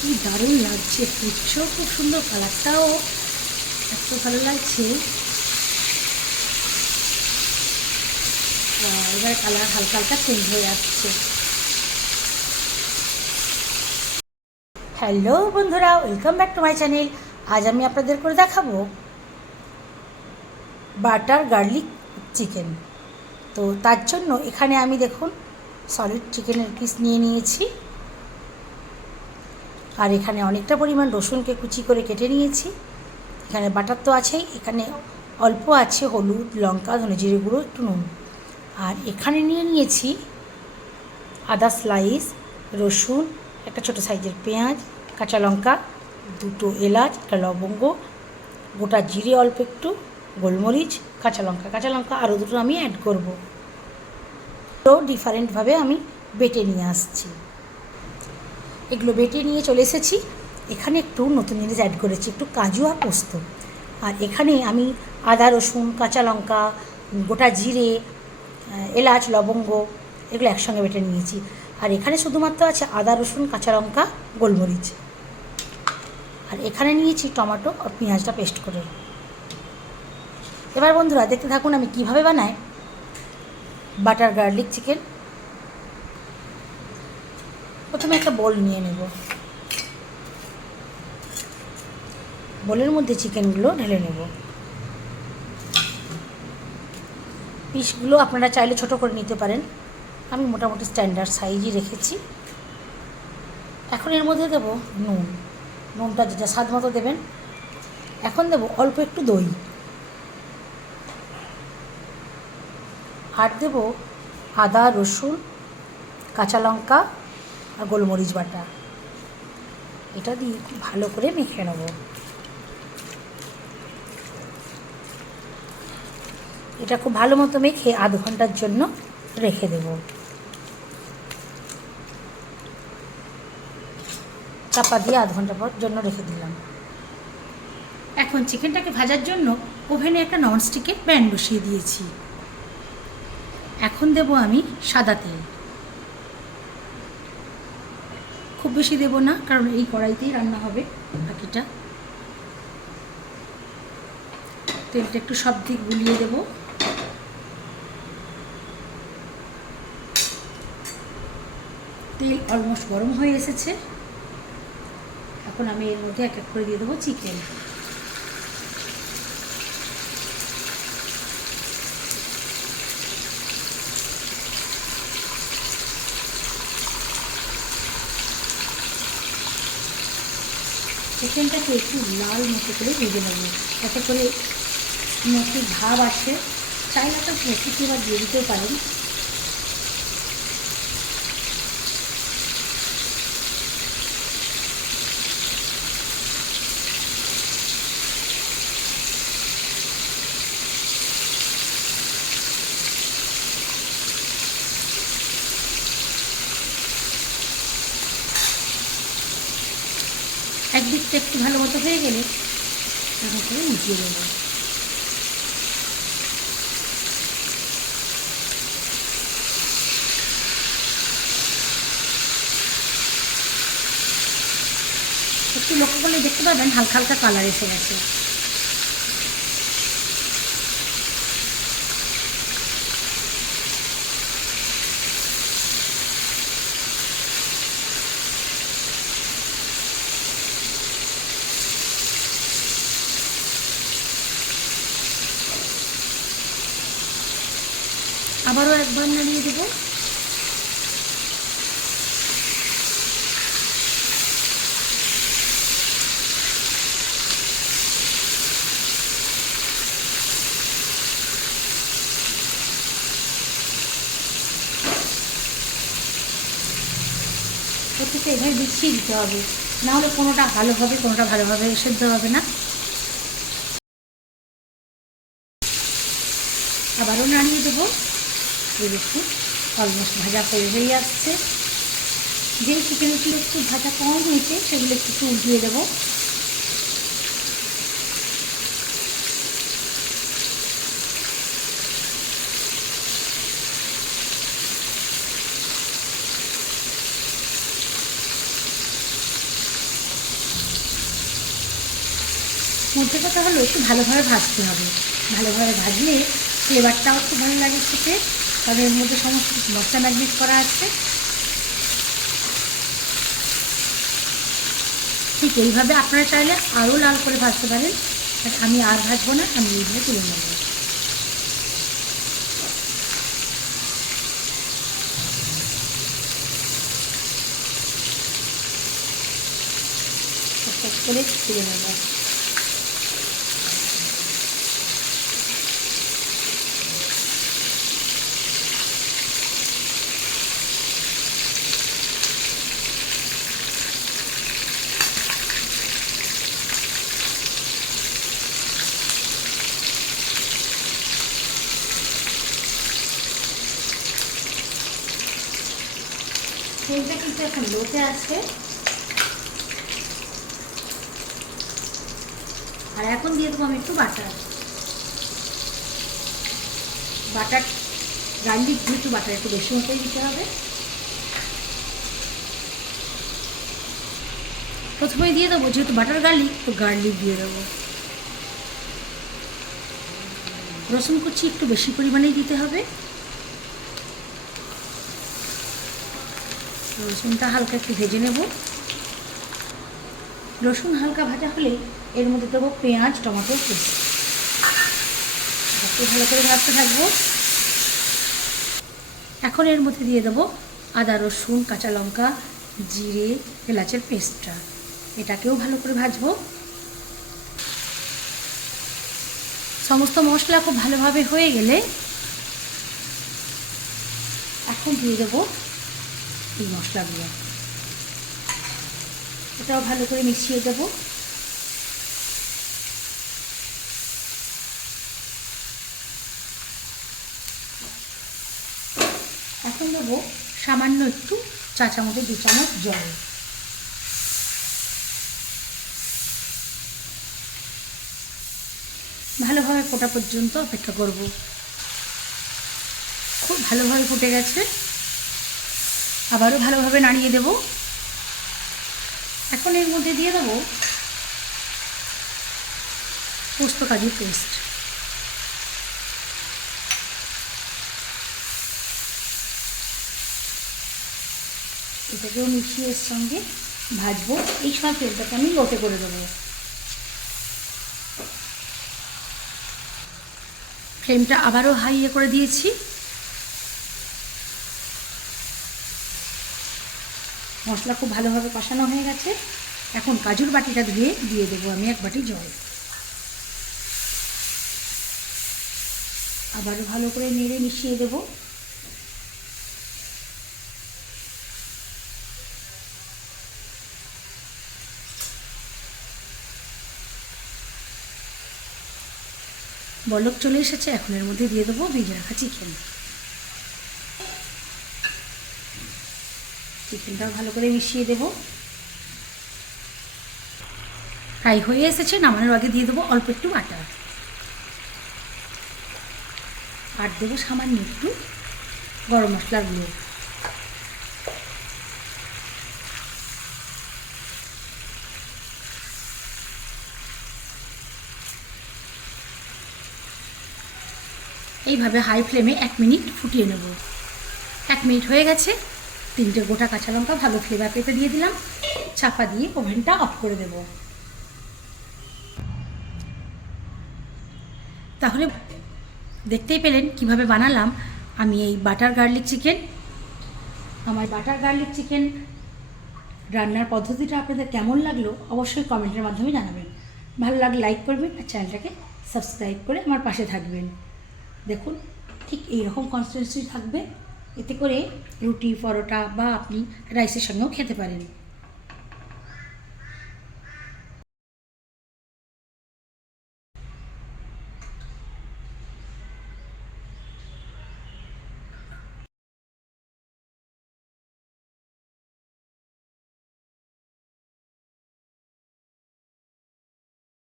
কি দারুণ লাগছে, পুচ্ছও খুব সুন্দর, কালারটাও এত ভালো লাগছে। এবার কালার হালকা হালকা চেঞ্জ হয়ে আসছে। হ্যালো বন্ধুরা, welcome back to my channel. আজ আমি আপনাদের করে দেখাবো বাটার গার্লিক চিকেন। তো তার জন্য এখানে আমি দেখুন সলিড চিকেনের পিস নিয়ে নিয়েছি, আর এখানে অনেকটা পরিমাণ রসুনকে কুচি করে কেটে নিয়েছি। এখানে বাটার তো আছেই, এখানে অল্প আছে হলুদ, লঙ্কা, ধনে জিরে গুঁড়ো, একটু নুন। আর এখানে নিয়ে নিয়েছি আদা স্লাইস, রসুন, একটা ছোটো সাইজের পেঁয়াজ, কাঁচা লঙ্কা, দুটো এলাচ, একটা লবঙ্গ, গোটা জিরে অল্প একটু, গোলমরিচ, কাঁচা লঙ্কা আরও দুটো আমি অ্যাড করব। তো ডিফারেন্টভাবে আমি বেটে নিয়ে আসছি। এগুলো বেটে নিয়ে চলে এসেছি। এখানে একটু নতুন জিনিস অ্যাড করেছি, একটু কাজু আর পোস্ত। আর এখানে আমি আদা, রসুন, কাঁচা লঙ্কা, গোটা জিরে, এলাচ, লবঙ্গ এগুলো একসঙ্গে বেটে নিয়েছি। আর এখানে শুধুমাত্র আছে আদা, রসুন, কাঁচা লঙ্কা, গোলমরিচ। আর এখানে নিয়েছি টমেটো আর পেঁয়াজটা পেস্ট করে। এবার বন্ধুরা দেখতে থাকুন আমি কিভাবে বানাই বাটার গার্লিক চিকেন। প্রথমে একটা বোল নিয়ে নেব, বোলের মধ্যে চিকেনগুলো ঢেলে নেব। পিসগুলো আপনারা চাইলে ছোট করে নিতে পারেন, আমি মোটামুটি স্ট্যান্ডার্ড সাইজই রেখেছি। এখন এর মধ্যে দেব নুনটা যেটা স্বাদ মতো দেবেন। এখন দেব অল্প একটু দই, আর দেব আদা, রসুন, কাঁচা লঙ্কা আর গোলমরিচ বাটা। এটা দিয়ে খুব ভালো করে মেখে নেব। এটা খুব ভালো মতো মেখে আধ ঘন্টার জন্য রেখে দেব। চাপা দিয়ে আধ ঘন্টা পর জন্য রেখে দিলাম। এখন চিকেনটাকে ভাজার জন্য ওভেনে একটা ননস্টিকের প্যান বসিয়ে দিয়েছি। এখন দেব আমি সাদা তেল, খুব বেশি দেব না, কারণ এই কড়াইতেই রান্না হবে বাকিটা। তেলটা একটু সব দিক বুলিয়ে দেব। তেল অলমোস্ট গরম হয়ে এসেছে। এখন আমি এর মধ্যে এক এক করে দিয়ে দেবো চিকেন। চিকেনটাকে একটু লাল মতো করে ভেজে নেব, যাতে করে মতো ভাব আসে। চাইলে একটা প্রকৃতি এবার দিয়ে দিতেও পারেন। একদিকটা একটু ভালো মতো হয়ে গেলে তারপর করে উঠিয়ে দেবো। একটু লক্ষ্য করলে দেখতে পাবেন হালকা হালকা কালার এসে গেছে। আবারও একবার নাড়িয়ে দেবো। প্রত্যেকটা এভাবে বিছিয়ে দিতে হবে, নাহলে কোনোটা ভালোভাবে সেদ্ধ হবে না। আবারও নাড়িয়ে দেবো। এই দেখুন অলমোস্ট ভাজা হয়ে আসছে। যেই চিকেনগুলো একটু ভাজা কম হয়েছে সেগুলো একটু উল্টিয়ে দেবো। মধ্যে কথা হলো একটু ভালোভাবে ভাজতে হবে। ভালোভাবে ভাজলে ফ্লেভারটাও খুব ভালো লাগে খেতে, কারণ এর মধ্যে সমস্ত মশলা ম্যাগনেট করা আছে। ঠিক এইভাবে আপনারা চাইলে আরও লাল করে ভাজতে পারেন, বাট আমি আর ভাজবো না, আমি এইভাবে তুলে নেব। করে তুলে নেব। ফ্লেমটা কিন্তু এখন লোতে আছে। আর এখন দিয়ে দেবো আমি একটু বাটার গার্লিক দিয়ে একটু বাটার একটু বেশি মতোই দিতে হবে। প্রথমেই দিয়ে দেবো, যেহেতু বাটার গার্লিক, তো গার্লিক দিয়ে দেবো। রসুন কুচি একটু বেশি পরিমাণেই দিতে হবে। রসুনটা হালকা একটু ভেজে নেব। রসুন হালকা ভাজা হলেই এর মধ্যে দেবো পেঁয়াজ টমেটোর পেস্ট। একটু ভালো করে ভাজতে থাকবো। এখন এর মধ্যে দিয়ে দেবো আদা রসুন কাঁচা লঙ্কা জিরে এলাচের পেস্টটা। এটাকেও ভালো করে ভাজবো। সমস্ত মশলা খুব ভালোভাবে হয়ে গেলে এখন দিয়ে দেবো এই মশলাগুলো। এটাও ভালো করে মিশিয়ে দেবো। এখন দেবো সামান্য একটু 4 চামচে 2 চামচ জল। ভালোভাবে ফোটা পর্যন্ত অপেক্ষা করব। খুব ভালোভাবে ফুটে গেছে। আবারও ভালোভাবে নাড়িয়ে দেব। এখন এর মধ্যে দিয়ে দেবো পোস্ত কাজুর পেস্ট। এটাকেও মিশিয়ে এর সঙ্গে ভাজবো। এই সময় তেলটাকে আমি লোতে করে দেবো। ফ্লেমটা আবারও হাইয়ে করে দিয়েছি। মশলা খুব ভালোভাবে কষানো হয়ে গেছে। এখন কাজুর বাটিটা ধুয়ে দিয়ে দেবো আমি 1 বাটি জল। আবারও ভালো করে নেড়ে মিশিয়ে দেবো। বলক চলে এসেছে। এখন এর মধ্যে দিয়ে দেবো ভেজে রাখা চিকেনটাও ভালো করে মিশিয়ে দেবো। ফ্রাই হয়ে এসেছে। নামানোর আগে দিয়ে দেবো অল্প একটু বাটার। আর দেবো সামান্য একটু গরম মশলার গুঁড়ো। এইভাবে হাই ফ্লেমে 1 মিনিট ফুটিয়ে নেব। 1 মিনিট হয়ে গেছে। 3টে গোটা কাঁচা লঙ্কা ভালো ফ্লেভার পেতে দিয়ে দিলাম। চাপা দিয়ে ওভেনটা অফ করে দেব। তাহলে দেখতেই পেলেন কিভাবে বানালাম আমি এই বাটার গার্লিক চিকেন। আমার বাটার গার্লিক চিকেন রান্নার পদ্ধতিটা আপনাদের কেমন লাগলো অবশ্যই কমেন্টের মাধ্যমে জানাবেন। ভালো লাগলে লাইক করবেন আর চ্যানেলটাকে সাবস্ক্রাইব করে আমার পাশে থাকবেন। দেখুন ঠিক এইরকম কনসিস্টেন্সি থাকবে। এতে করে রুটি পরোটা বা আপনি রাইসের সঙ্গেও খেতে পারেন।